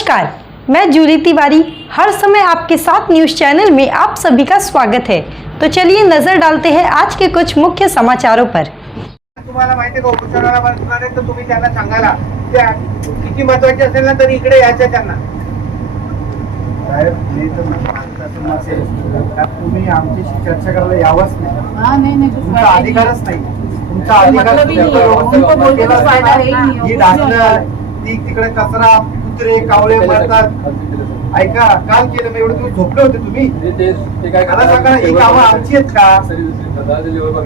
नमस्कार, मैं जूली तिवारी हर समय आपके साथ न्यूज चैनल में आप सभी का स्वागत है। तो चलिए नजर डालते हैं आज के कुछ मुख्य समाचारों पर। तुम्हाला माहिती आहे का उपोषणाला बसणार आहे तर तुम्ही त्यांना सांगायला किती महत्त्वाचे असेल ना तरी इकडे यायचं त्यांना। साहेब मी तर माणसाचं मत आहे तुम्ही आमच्याशी चर्चा करायला यावंच नाही। नहीं तुमचा अधिकारच नाही। तुमचा अधिकार मतलब ही नहीं है। उनको बोलने का फायदा है ही नहीं है। ही डाकणं ती तिकडे कचरा कुत्रे कावळे मरतात। ऐका काल केलं एवढं तुम्ही झोपले होते तुम्ही मला सांगा ही कामं आमची आहेत का?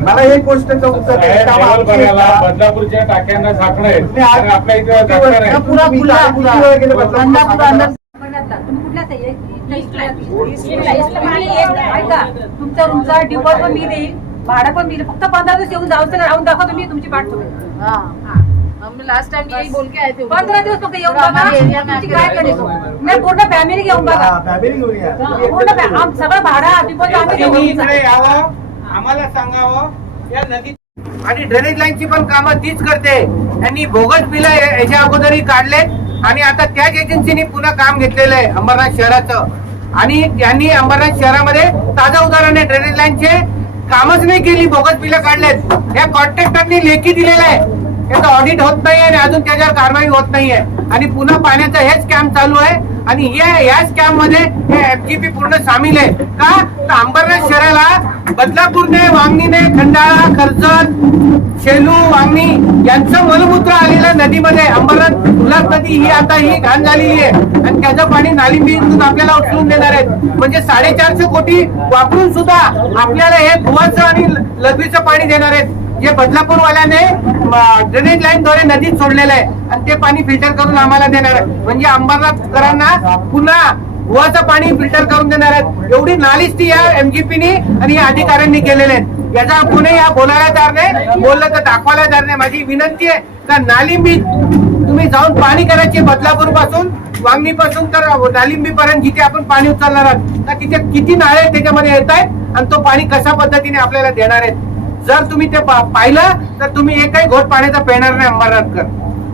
मला एक गोष्टचं उत्तर द्या, ही कामं आमची आहेत का? बदलापूरच्या टाक्यांना झाकणं आहे तुम्ही आज- आपल्या इथे झाकणं आहे। पूरा खुला किती वेळा गेले बदलापूरला? तुमचा रूमचा डिपॉझिट पण मी देईल, भाडं पण मी देईल, फक्त 15 दिवस येऊन जाऊन राहून दाखवा तुम्ही तुमची पाठ तुम्ही। हम लास्ट टाइम यही बोल के आए थे 15 दिवस फक्त येऊन बघा हमारे एरिया में तुमची काय करायचं। मी पूर्ण फॅमिली घेऊन बघा, फॅमिली घेऊन या। पूर्ण सगळं भाडं डिपॉझिट आम्ही तुम्ही देऊ। इकडे यावं, आम्हाला सांगावं या नदी आणि ड्रेनेज लाईनची पण कामं तीच करते। त्यांनी बोगस बिल याच्या अगोदरही काढले आणि आता त्याच एजन्सीने पुन्हा काम घेतलेलं आहे अंबरनाथ शहराचं। आणि त्यांनी अंबरनाथ शहरामध्ये ताजं उदाहरण आहे, ड्रेनेज लाईनचे कामच नाही केली, बोगस बिल काढलेत। या कॉन्ट्रॅक्टरनी लेखी दिलेलं आहे, त्याचं ऑडिट होत नाही आणि अजून त्याच्यावर कारवाई होत नाहीये आणि पुन्हा पाण्याचा हेच स्कॅम चालू आहे। आणि या स्कॅम मध्ये हे FGP पूर्ण सामील आहे का? तर अंबरनाथ शहराला बदलापूरने, वांगणीने, खंडाळा, कर्जत, शेलू, वांगणी यांचं मलमूत्र आलेलं नदीमध्ये अंबरनाथ उल्हास नदी ही आता ही घाण झालेली आहे आणि त्याचं पाणी नालिंबीतून आपल्याला उचलून देणार आहेत। म्हणजे 450 कोटी वापरून सुद्धा आपल्याला हे भुवाचं आणि लघवीचं पाणी देणार आहेत, जे बदलापूर वाल्याने ड्रेनेज लाईन द्वारे नदीत सोडलेलं आहे आणि ते पाणी फिल्टर करून आम्हाला देणार आहे। म्हणजे अंबरनाथकरांना पुन्हा भुवाचं पाणी फिल्टर करून देणार आहेत। एवढी नालिश ती या MGPनी आणि या अधिकाऱ्यांनी केलेले आहेत। याचा कोणी या बोलायला तयार नाही, बोललं तर दाखवायला तयार नाही। माझी विनंती आहे का नालिंबी तुम्ही जाऊन पाणी करायचे, बदलापूर पासून वांगणी पासून तर नालिंबी पर्यंत जिथे आपण पाणी उचलणार आहात तर तिथे किती नाळे त्याच्यामध्ये येत आहेत आणि तो पाणी कशा पद्धतीने आपल्याला देणार आहेत। जर तुम्ही ते पाहिलं तर तुम्ही एकही घोट पाण्याचा पेणार नाही अंबरनाथकर।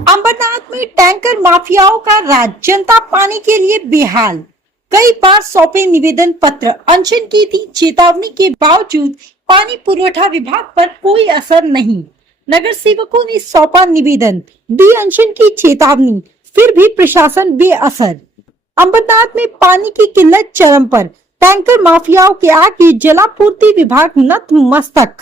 अंबरनाथ में टैंकर माफियाओं का राज, जनता पानी के लिए बेहाल। कई बार सौंपे निवेदन पत्र, अनशन की थी चेतावनी के बावजूद पानी पुरवठा विभाग पर कोई असर नहीं। नगर सेवकों ने सौंपा निवेदन, दी अनशन की चेतावनी, फिर भी प्रशासन बेअसर। अंबरनाथ में पानी की किल्लत चरम पर, टैंकर माफियाओं के आगे जलापूर्ति विभाग नतमस्तक।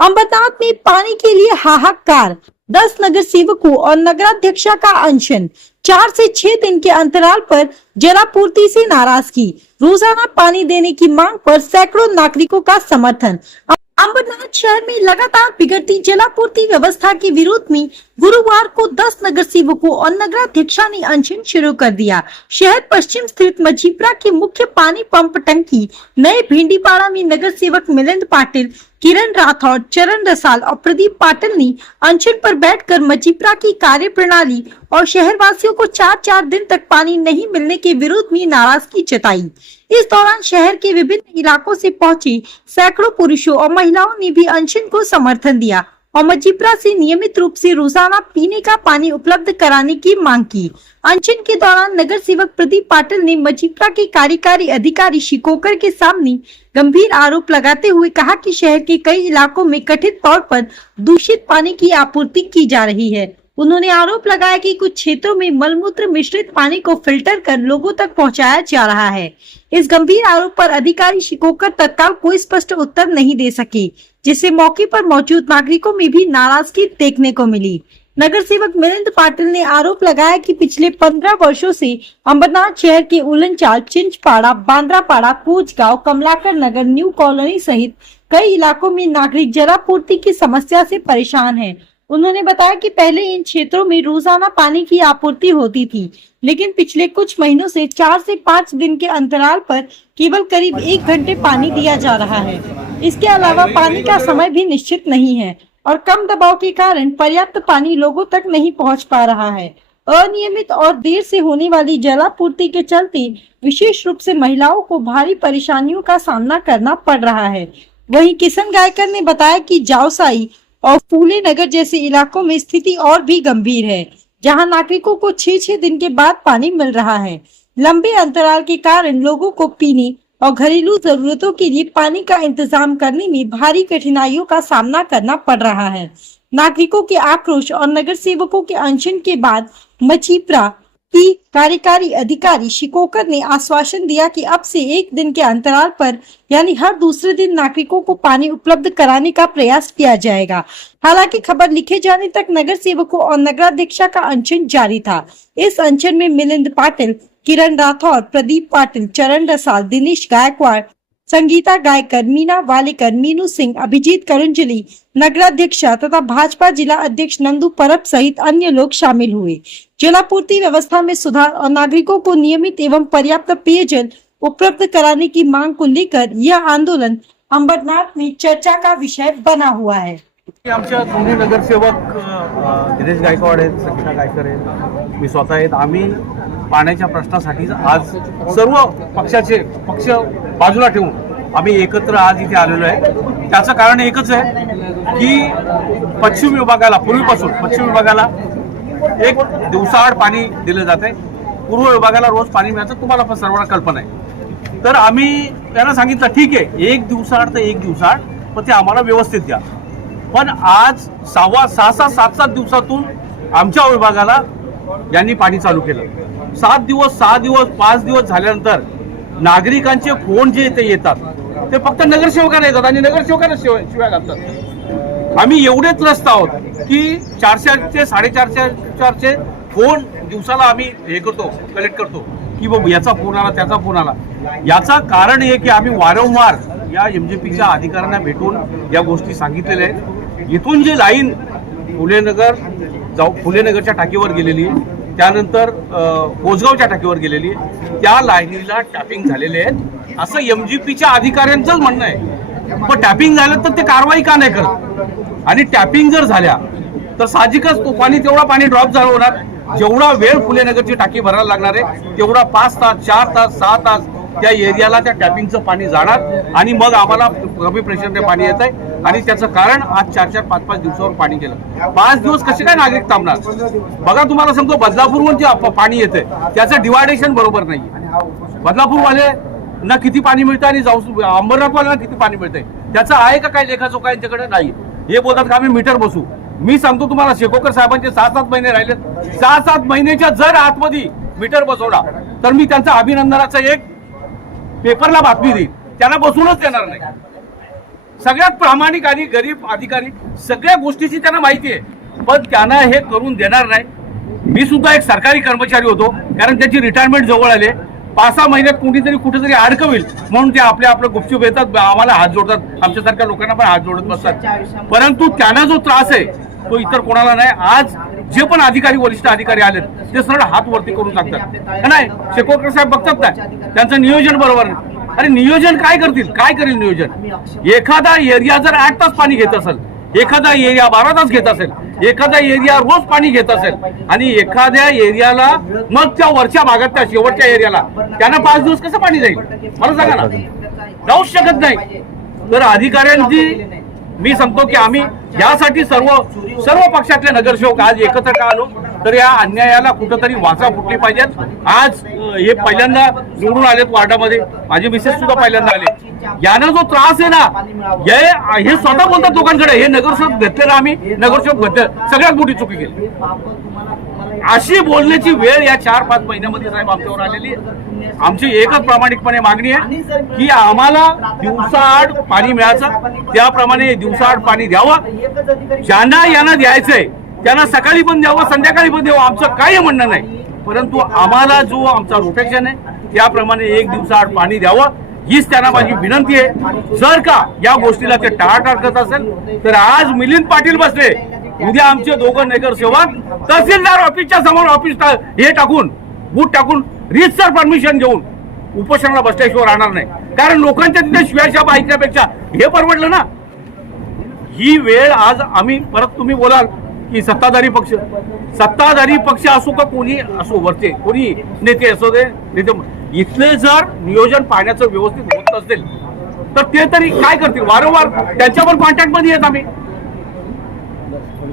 अंबरनाथ में पानी के लिए हाहाकार, 10 नगर सेवकों और नगराध्यक्षा का अनशन, 4 से 6 दिन के अंतराल पर जलापूर्ति से नाराजगी, रोजाना पानी देने की मांग पर सैकड़ों नागरिकों का समर्थन। अंबरनाथ शहर में लगातार बिगड़ती जलापूर्ति व्यवस्था के विरोध में गुरुवार को 10 नगर सेवकों और नगराध्यक्षा ने अनशन शुरू कर दिया। शहर पश्चिम स्थित मजीपरा के मुख्य पानी पंप टंकी नए भिंडीपाड़ा में नगर सेवक मिलिंद पाटिल, किरण राठौड़, चरण रसाल और प्रदीप पाटिल ने अनशन पर बैठकर मजीपरा की कार्य प्रणाली और शहरवासियों को 4-4 दिन तक पानी नहीं मिलने के विरोध में नाराजगी जताई। इस दौरान शहर के विभिन्न इलाकों से पहुंचे सैकड़ों पुरुषों और महिलाओं ने भी अनशन को समर्थन दिया और मजीपरा से नियमित रूप से रोजाना पीने का पानी उपलब्ध कराने की मांग की। अनशन के दौरान नगर सेवक प्रदीप पाटिल ने मजीपरा के कार्यकारी अधिकारी शिकोकर के सामने गंभीर आरोप लगाते हुए कहा कि शहर के कई इलाकों में कथित तौर पर दूषित पानी की आपूर्ति की जा रही है। उन्होंने आरोप लगाया कि कुछ क्षेत्रों में मलमूत्र मिश्रित पानी को फिल्टर कर लोगों तक पहुंचाया जा रहा है। इस गंभीर आरोप पर अधिकारी शिकोकर तत्काल कोई स्पष्ट उत्तर नहीं दे सके, जिससे मौके पर मौजूद नागरिकों में भी नाराजगी देखने को मिली। नगर सेवक मिलिंद पाटिल ने आरोप लगाया कि पिछले 15 वर्षों से अंबरनाथ शहर के उलनचाल, चिंचपाड़ा, बांद्रापाड़ा, कोचगांव, कमलाकर नगर, न्यू कॉलोनी सहित कई इलाकों में नागरिक जलापूर्ति की समस्या से परेशान हैं। उन्होंने बताया कि पहले इन क्षेत्रों में रोजाना पानी की आपूर्ति होती थी, लेकिन पिछले कुछ महीनों से 4 से 5 दिन के अंतराल पर केवल करीब 1 घंटे पानी दिया जा रहा है। इसके अलावा पानी का समय भी निश्चित नहीं है और कम दबाव के कारण पर्याप्त पानी लोगों तक नहीं पहुंच पा रहा है। अनियमित और देर से होने वाली जलापूर्ति के चलते विशेष रूप से महिलाओं को भारी परेशानियों का सामना करना पड़ रहा है। वहीं किशन गायकर ने बताया कि जावसाई और फूले नगर जैसे इलाकों में स्थिति और भी गंभीर है, जहां नागरिकों को 6-6 दिन के बाद पानी मिल रहा है। लंबे अंतराल के कारण लोगों को पीने और घरेलू जरूरतों के लिए पानी का इंतजाम करने में भारी कठिनाइयों का सामना करना पड़ रहा है। नागरिकों के आक्रोश और नगर सेवकों के अनशन के बाद मछीपरा की कार्यकारी अधिकारी शिकोकर ने आश्वासन दिया कि अब से 1 दिन के अंतराल पर यानी हर दूसरे दिन नागरिकों को पानी उपलब्ध कराने का प्रयास किया जाएगा। हालांकि खबर लिखे जाने तक नगर सेवकों और नगराध्यक्षा का अनशन जारी था। इस अनशन में मिलिंद पाटिल, किरण राठौर, प्रदीप पाटिल, चरण रसाल, दिनेश गायकवाड़, संगीता गायकर, मीना वालेकर, मीनू सिंह, अभिजीत करुंजली, नगराध्यक्षा तथा भाजपा जिला अध्यक्ष नंदू परब सहित अन्य लोग शामिल हुए। जलापूर्ति व्यवस्था में सुधार और नागरिकों को नियमित एवं पर्याप्त पेयजल उपलब्ध कराने की मांग को लेकर यह आंदोलन अंबरनाथ में चर्चा का विषय बना हुआ है। आमच्या दोन्ही नगरसेवक दिनेश गायकवाड आहेत, संगीता गायकर आहेत, मी स्वतः आहेत. आम्ही पाण्याच्या प्रश्नासाठी आज सर्व पक्ष बाजूला ठेवून आम्ही एकत्र आज इथे आलेलो आहे. त्याचं कारण एकच आहे की पश्चिम विभागाला पूर्वीपासून पश्चिम विभागाला एक दिवसाआड पाणी दिलं जाते, पूर्व विभागाला रोज पाणी मिळायचं, तुम्हाला पण सर्वांना कल्पना आहे. तर आम्ही त्यांना सांगितलं ठीक आहे, एक दिवसाआड तर एक दिवसाआड, पण ते आम्हाला व्यवस्थित द्या. पण आज 6-7 दिवसातून आमच्या विभागाला यांनी पाणी चालू केलं. 7 दिवस 5 दिवस झाल्यानंतर नागरिकांचे फोन जे ते येतात ते फक्त नगरसेवकांना येतात आणि नगरसेवकांना शिवाय घालतात. आम्ही एवढे त्रस्त आहोत की 400चे 450चे फोन दिवसाला आम्ही हे करतो, कलेक्ट करतो की बाबा याचा फोन आला, त्याचा फोन आला. याचा कारण हे की आम्ही वारंवार या MJPच्या अधिकाऱ्यांना भेटून या गोष्टी सांगितलेल्या आहेत. इथून जी लाईन फुलेनगरच्या टाकीवर गेलेली, त्यानंतर कोसगावच्या टाकीवर गेलेली, त्या लाईनीला टॅपिंग झालेले आहेत असं MJPच्या अधिकाऱ्यांचंच म्हणणं आहे. पण टॅपिंग झालं तर ते कारवाई का नाही करत? आणि टॅपिंग जर झाल्या तर साहजिकच तो पाणी तेवढा पाणी ड्रॉप झालं होणार. जेवढा वेळ फुलेनगरची टाकी भरायला लागणार आहे तेवढा 5 तास 4 तास 6 तास त्या एरियाला त्या टॅपिंगचं पाणी जाणार आणि मग आम्हाला कमी प्रेशरने पाणी येत आहे. आणि त्याचं कारण आज 4-4, 5-5 दिवसावर पाणी गेलं. 5 दिवस कसे काय नागरिक थांबणार? बघा, तुम्हाला सांगतो, बदलापूरवरून जे पाणी येतंय त्याचं डिवायडेशन बरोबर नाही. बदलापूरवाले ना किती पाणी मिळतं आणि अंबरनाथवाल्यांना किती पाणी मिळतंय त्याचं आहे का काय लेखाजोखा यांच्याकडे नाही. हे बोलतात का आम्ही मीटर बसू. मी सांगतो तुम्हाला, शेकोकर साहेबांचे 6-7 महिने राहिले. 6-7 महिन्याच्या जर आतमध्ये मीटर बसवला तर मी त्यांचा अभिनंदनाचा एक पेपरला बातमी देईल. त्यांना बसूनच देणार नाही. सगळ्यात प्रामाणिक आणि गरीब अधिकारी, सगळ्या गोष्टीची त्यांना माहिती आहे, पण त्यांना हे करून देणार नाही. मी सुद्धा एक सरकारी कर्मचारी होतो, कारण त्याची रिटायरमेंट जवळ आले. 5-6 महिन्यात कोणीतरी कुठेतरी अडकवेल म्हणून ते आपलं गुपचूप येतात, आम्हाला हात जोडतात, आमच्यासारख्या लोकांना पण हात जोडत बसतात. परंतु त्यांना जो त्रास आहे तो इतर कोणाला नाही. आज जे पण अधिकारी, वरिष्ठ अधिकारी आलेत ते सरळ हात वरती करून सांगतात नाही, शेकोकर साहेब बघतात नाही, त्यांचं नियोजन बरोबर नाही. अरे नियोजन काय करतील? काय करेल नियोजन? एखादा एरिया जर 8 तास पाणी घेत असेल, एखादा एरिया 12 तास घेत असेल, एखादा एरिया रोज पाणी घेत असेल आणि एखाद्या एरियाला मग त्या वरच्या भागात, त्या शेवटच्या एरियाला त्यांना 5 दिवस कसं पाणी जाईल? मला सांगा ना. जाऊच शकत नाही. तर अधिकाऱ्यांची मी सांगतो की आम्ही यासाठी सर्व पक्षातले नगरसेवक आज एकत्र का आलो तर या अन्यायाला कुठंतरी वाचा फुटली पाहिजेत. आज हे पहिल्यांदा निवडून आलेत वार्डामध्ये, माझे मिसेस सुद्धा पहिल्यांदा आले. यांना जो त्रास आहे ना, हे स्वतः बोलतात लोकांकडे, हे नगरसेवक घेतलेला आम्ही नगरसेवक घेतले, सगळ्यात मोठी चुकी केली. अशी बोलण्याची वेळ या 4-5 महिन्यामध्ये साहेब आमच्यावर आलेली आहे. आमची एकच प्रामाणिकपणे मागणी आहे की आम्हाला दिवसाआड पाणी मिळायचं, त्याप्रमाणे दिवसाआड पाणी द्यावं. ज्यांना यांना द्यायचंय त्यांना सकाळी पण द्यावं, संध्याकाळी पण द्यावं, आमचं काही म्हणणं नाही. परंतु आम्हाला जो आमचा रोटेशन आहे त्याप्रमाणे 1 दिवसाआड पाणी द्यावं, हीच त्यांना माझी विनंती आहे. जर का या गोष्टीला ते टाळाटाळ करत असेल तर आज मिलिंद पाटील बसले, उद्या आमचे 2 नगरसेवक तहसीलदार ऑफिसच्या समोर ऑफिस हे टाकून, बूट टाकून, रीतसर परमिशन घेऊन उपोषणाला बसल्याशिवाय राहणार नाही. कारण लोकांच्या तिथे शिव्याशाप ऐकण्यापेक्षा हे परवडलं ना. ही वेळ आज आम्ही परत, तुम्ही बोलाल की सत्ताधारी पक्ष असो का कोणी असो, वरचे कोणी नेते असो दे, नेते इथले जर नियोजन पाण्याचं व्यवस्थित होत असेल तर ते तरी काय करतील? वारंवार त्यांच्यावर कॉन्टॅक्ट मध्ये येत आम्ही.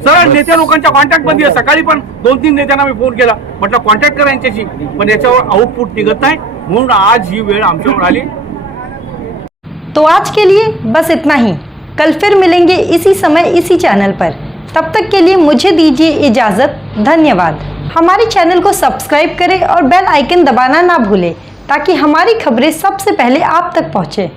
सरळ नेत्या लोकांच्या कॉन्टॅक्ट मध्ये आहे. सकाळी पण 2-3 नेत्यांना मी फोन केला, म्हटलं कॉन्टॅक्ट करा यांच्याशी, पण याच्यावर आउटपुट निघत नाही. म्हणून आज ही वेळ आमच्यावर आली. तो आज के लिए बस इतना ही. कल फिर मिलेंगे इसी समय इसी चैनल पर. तब तक के लिए मुझे दीजिए इजाज़त. धन्यवाद. हमारे चैनल को सब्सक्राइब करें और बेल आइकन दबाना ना भूलें ताकि हमारी खबरें सबसे पहले आप तक पहुँचे.